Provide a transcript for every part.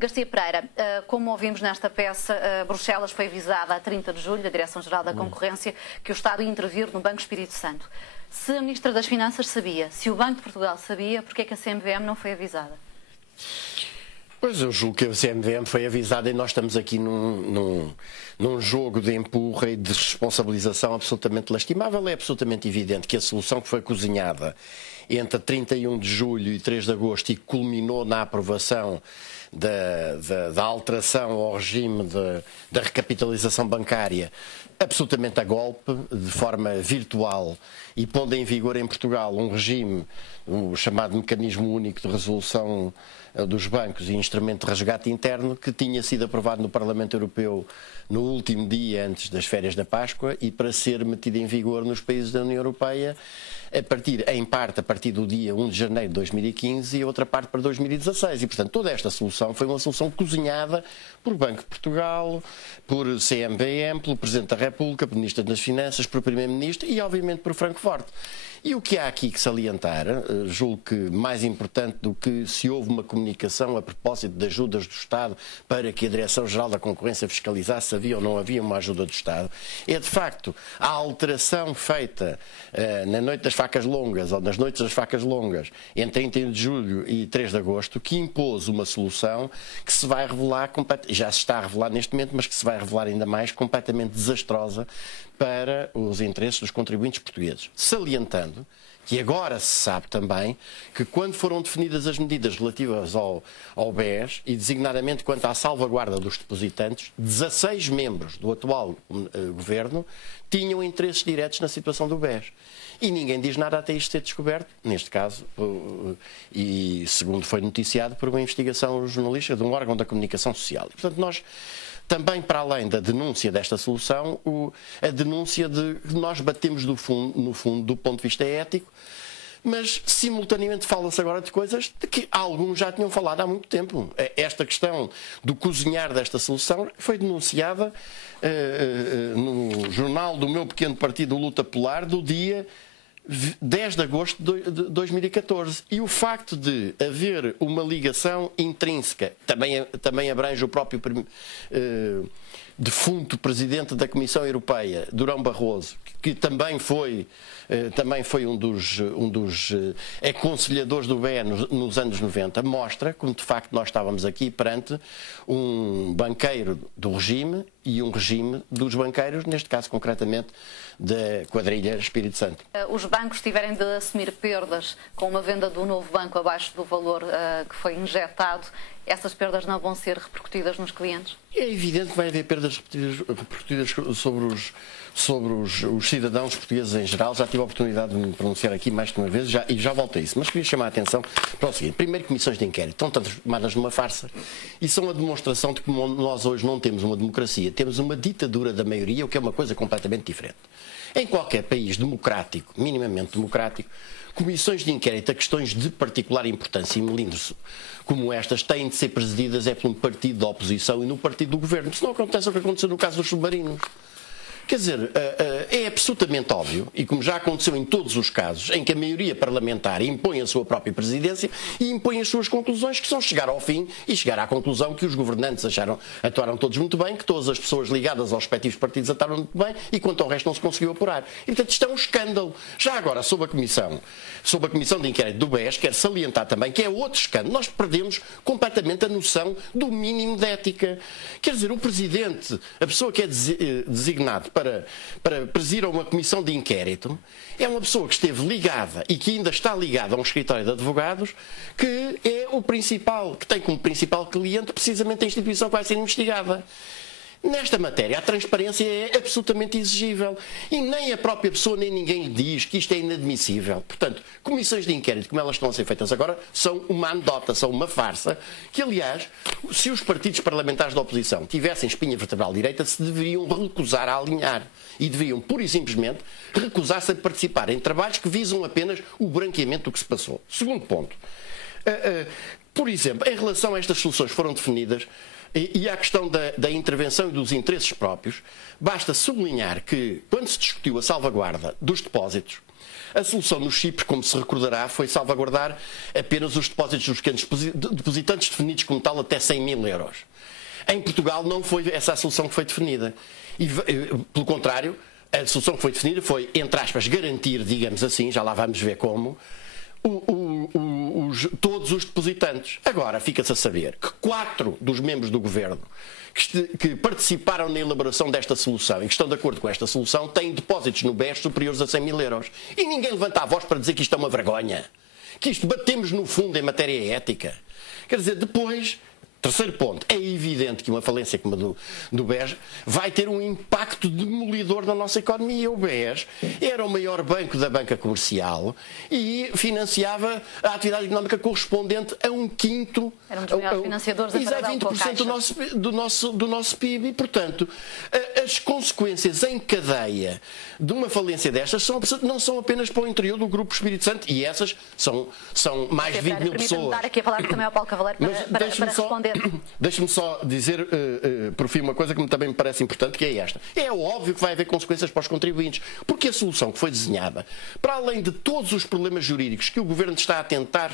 Garcia Pereira, como ouvimos nesta peça, Bruxelas foi avisada a 30 de julho, a Direção-Geral da Concorrência, que o Estado ia intervir no Banco Espírito Santo. Se a Ministra das Finanças sabia, se o Banco de Portugal sabia, porquê é que a CMVM não foi avisada? Pois eu julgo que a CMVM foi avisada e nós estamos aqui num jogo de empurra e de responsabilização absolutamente lastimável. É absolutamente evidente que a solução que foi cozinhada entre 31 de julho e 3 de agosto e culminou na aprovação da alteração ao regime da recapitalização bancária, absolutamente a golpe, de forma virtual, e pondo em vigor em Portugal um regime, o chamado Mecanismo Único de Resolução dos Bancos e Instrumento de Resgate Interno, que tinha sido aprovado no Parlamento Europeu no último dia antes das férias da Páscoa e para ser metido em vigor nos países da União Europeia em parte a partir do dia 1 de janeiro de 2015 e outra parte para 2016. E, portanto, toda esta solução foi uma solução cozinhada por Banco de Portugal, por CMVM, pelo Presidente da República, pelo Ministro das Finanças, pelo Primeiro-Ministro e, obviamente, por Francoforte. E o que há aqui que salientar, julgo que mais importante do que se houve uma comunicação a propósito de ajudas do Estado para que a Direção-Geral da Concorrência fiscalizasse se havia ou não havia uma ajuda do Estado, é de facto a alteração feita na noite das facas longas, ou nas noites das facas longas, entre 31 de julho e 3 de agosto, que impôs uma solução que se vai revelar, já se está a revelar neste momento, mas que se vai revelar ainda mais, completamente desastrosa para os interesses dos contribuintes portugueses. Salientando que agora se sabe também que quando foram definidas as medidas relativas ao BES e designadamente quanto à salvaguarda dos depositantes, 16 membros do atual governo tinham interesses diretos na situação do BES. E ninguém diz nada até isto ser descoberto, neste caso, e segundo foi noticiado por uma investigação jornalística de um órgão da comunicação social. E, portanto, nós também, para além da denúncia desta solução, a denúncia de que nós batemos no fundo do ponto de vista ético, mas simultaneamente fala-se agora de coisas de que alguns já tinham falado há muito tempo. Esta questão do cozinhar desta solução foi denunciada no jornal do meu pequeno partido Luta Polar do dia 10 de agosto de 2014. E o facto de haver uma ligação intrínseca, também abrange o próprio defunto Presidente da Comissão Europeia, Durão Barroso, que também foi um dos aconselhadores do BE nos anos 90, mostra como de facto nós estávamos aqui perante um banqueiro do regime e um regime dos banqueiros, neste caso concretamente da quadrilha Espírito Santo. Os bancos tiverem de assumir perdas com uma venda do novo banco abaixo do valor que foi injetado, essas perdas não vão ser repercutidas nos clientes? É evidente que vai haver perdas repercutidas sobre os cidadãos portugueses em geral. Já tive a oportunidade de me pronunciar aqui mais de uma vez e já voltei a isso. Mas queria chamar a atenção para o seguinte. Primeiro, comissões de inquérito estão transformadas numa farsa e são a demonstração de que nós hoje não temos uma democracia, temos uma ditadura da maioria, o que é uma coisa completamente diferente. Em qualquer país democrático, minimamente democrático, comissões de inquérito a questões de particular importância e melindres como estas têm de ser presididas por um partido da oposição e no partido do governo. Se não acontece o que aconteceu no caso dos submarinos. Quer dizer, é absolutamente óbvio, e como já aconteceu em todos os casos, em que a maioria parlamentar impõe a sua própria presidência e impõe as suas conclusões, que são chegar ao fim e chegar à conclusão que os governantes atuaram todos muito bem, que todas as pessoas ligadas aos respectivos partidos atuaram muito bem e quanto ao resto não se conseguiu apurar. E, portanto, isto é um escândalo. Já agora, sob a comissão de inquérito do BES, quero salientar também que é outro escândalo. Nós perdemos completamente a noção do mínimo de ética. Quer dizer, o presidente, a pessoa que é designado para presidir a uma comissão de inquérito, é uma pessoa que esteve ligada e que ainda está ligada a um escritório de advogados que é o principal, que tem como principal cliente precisamente a instituição que vai ser investigada. Nesta matéria, a transparência é absolutamente exigível e nem a própria pessoa nem ninguém lhe diz que isto é inadmissível. Portanto, comissões de inquérito, como elas estão a ser feitas agora, são uma anedota, são uma farsa, que, aliás, se os partidos parlamentares da oposição tivessem espinha vertebral direita, se deveriam recusar a alinhar e deveriam, pura e simplesmente, recusar-se a participar em trabalhos que visam apenas o branqueamento do que se passou. Segundo ponto. Por exemplo, em relação a estas soluções que foram definidas, e à questão da intervenção e dos interesses próprios, basta sublinhar que, quando se discutiu a salvaguarda dos depósitos, A solução no Chipre, como se recordará, foi salvaguardar apenas os depósitos dos pequenos depositantes definidos como tal até 100 mil euros. Em Portugal não foi essa a solução que foi definida. E, pelo contrário, a solução que foi definida foi, entre aspas, garantir, digamos assim, já lá vamos ver como, todos os depositantes. Agora, fica-se a saber que 4 dos membros do Governo que participaram na elaboração desta solução e que estão de acordo com esta solução têm depósitos no BES superiores a 100 mil euros. E ninguém levanta a voz para dizer que isto é uma vergonha. Que isto batemos no fundo em matéria ética. Quer dizer, depois... Terceiro ponto, é evidente que uma falência como a do BES vai ter um impacto demolidor na nossa economia. O BES era o maior banco da banca comercial e financiava a atividade económica correspondente a 1/5. Era um dos maiores financiadores em paralelo com a Caixa. 20% do nosso PIB e, portanto, as consequências em cadeia de uma falência destas não são apenas para o interior do Grupo Espírito Santo e essas são mais de 20 mil pessoas. Dar aqui a palavra também ao Paulo Cavaleiro para responder. Deixe-me só dizer, por fim, uma coisa que também me parece importante, que é esta. É óbvio que vai haver consequências para os contribuintes, porque a solução que foi desenhada, para além de todos os problemas jurídicos que o Governo está a tentar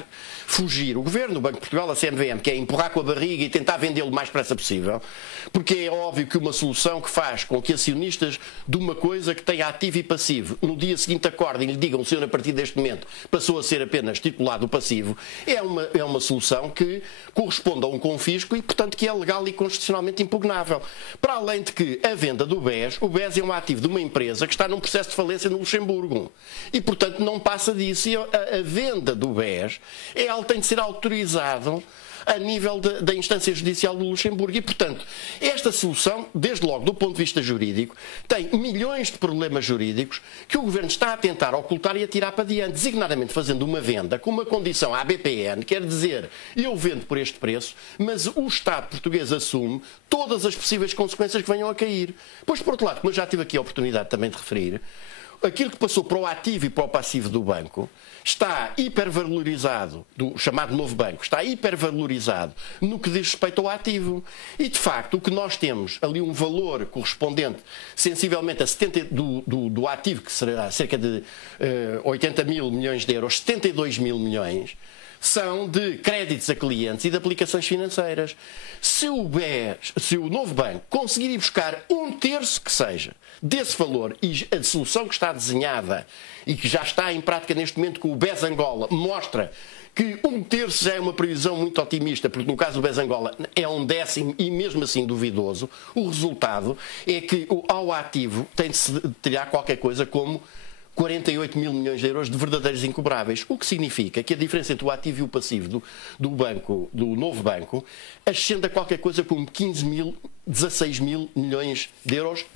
fugir, o Governo, o Banco de Portugal, a CMVM, que é empurrar com a barriga e tentar vendê-lo o mais depressa possível, porque é óbvio que uma solução que faz com que acionistas de uma coisa que tem ativo e passivo, no dia seguinte acordem e lhe digam, senhor, a partir deste momento passou a ser apenas titulado passivo, é uma solução que corresponde a um confisco e, portanto, que é legal e constitucionalmente impugnável. Para além de que a venda do BES, o BES é um ativo de uma empresa que está num processo de falência no Luxemburgo. E, portanto, não passa disso. E a venda do BES tem de ser autorizado a nível da instância judicial do Luxemburgo. E, portanto, esta solução, desde logo do ponto de vista jurídico, tem milhões de problemas jurídicos que o Governo está a tentar ocultar e a tirar para diante, designadamente fazendo uma venda com uma condição à BPN, quer dizer, eu vendo por este preço, mas o Estado português assume todas as possíveis consequências que venham a cair. Pois, por outro lado, como eu já tive aqui a oportunidade também de referir, aquilo que passou para o ativo e para o passivo do banco está hipervalorizado, do chamado novo banco, está hipervalorizado no que diz respeito ao ativo. E, de facto, o que nós temos ali um valor correspondente sensivelmente a 70 do ativo, que será cerca de 80 mil milhões de euros, 72 mil milhões, são de créditos a clientes e de aplicações financeiras. Se o novo banco conseguir ir buscar 1/3 que seja desse valor, e a solução que está desenhada e que já está em prática neste momento com o BES Angola mostra que 1/3 já é uma previsão muito otimista, porque no caso do BES Angola é 1/10 e mesmo assim duvidoso, o resultado é que ao ativo terá qualquer coisa como 48 mil milhões de euros de verdadeiros incobráveis, o que significa que a diferença entre o ativo e o passivo do novo banco, ascende a qualquer coisa como 16 mil milhões de euros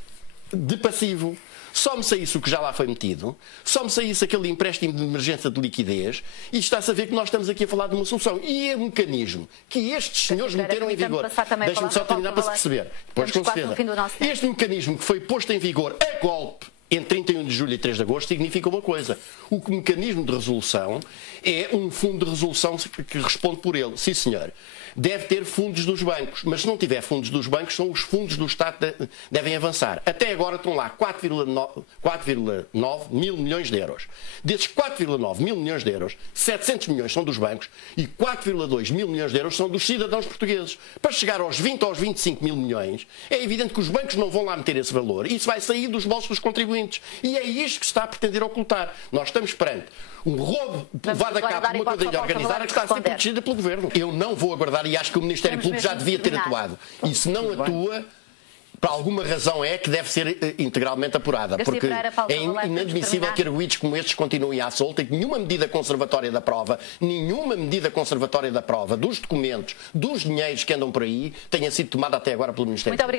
de passivo. Só me saísse o que já lá foi metido, só me saísse aquele empréstimo de emergência de liquidez, e está-se a ver que nós estamos aqui a falar de uma solução. E é um mecanismo que estes senhores meteram em vigor. Deixe-me só terminar para se perceber. Depois, com certeza. Este mecanismo que foi posto em vigor a golpe entre 31 de julho e 3 de agosto significa uma coisa. O mecanismo de resolução é um fundo de resolução que responde por ele. Sim, senhor. Deve ter fundos dos bancos, mas se não tiver fundos dos bancos, são os fundos do Estado que devem avançar. Até agora estão lá 4,9 mil milhões de euros. Desses 4,9 mil milhões de euros, 700 milhões são dos bancos e 4,2 mil milhões de euros são dos cidadãos portugueses. Para chegar aos 20 ou aos 25 mil milhões, é evidente que os bancos não vão lá meter esse valor e isso vai sair dos bolsos dos contribuintes. E é isto que se está a pretender ocultar. Nós estamos perante um roubo levado a cabo por uma quadrilha organizada que está a ser protegida pelo Governo. Eu não vou aguardar e acho que o Ministério Público já devia ter atuado. E se não atua, por alguma razão é que deve ser integralmente apurada. Porque é inadmissível que arguidos como estes continuem à solta e que nenhuma medida conservatória da prova, dos documentos, dos dinheiros que andam por aí, tenha sido tomada até agora pelo Ministério Público.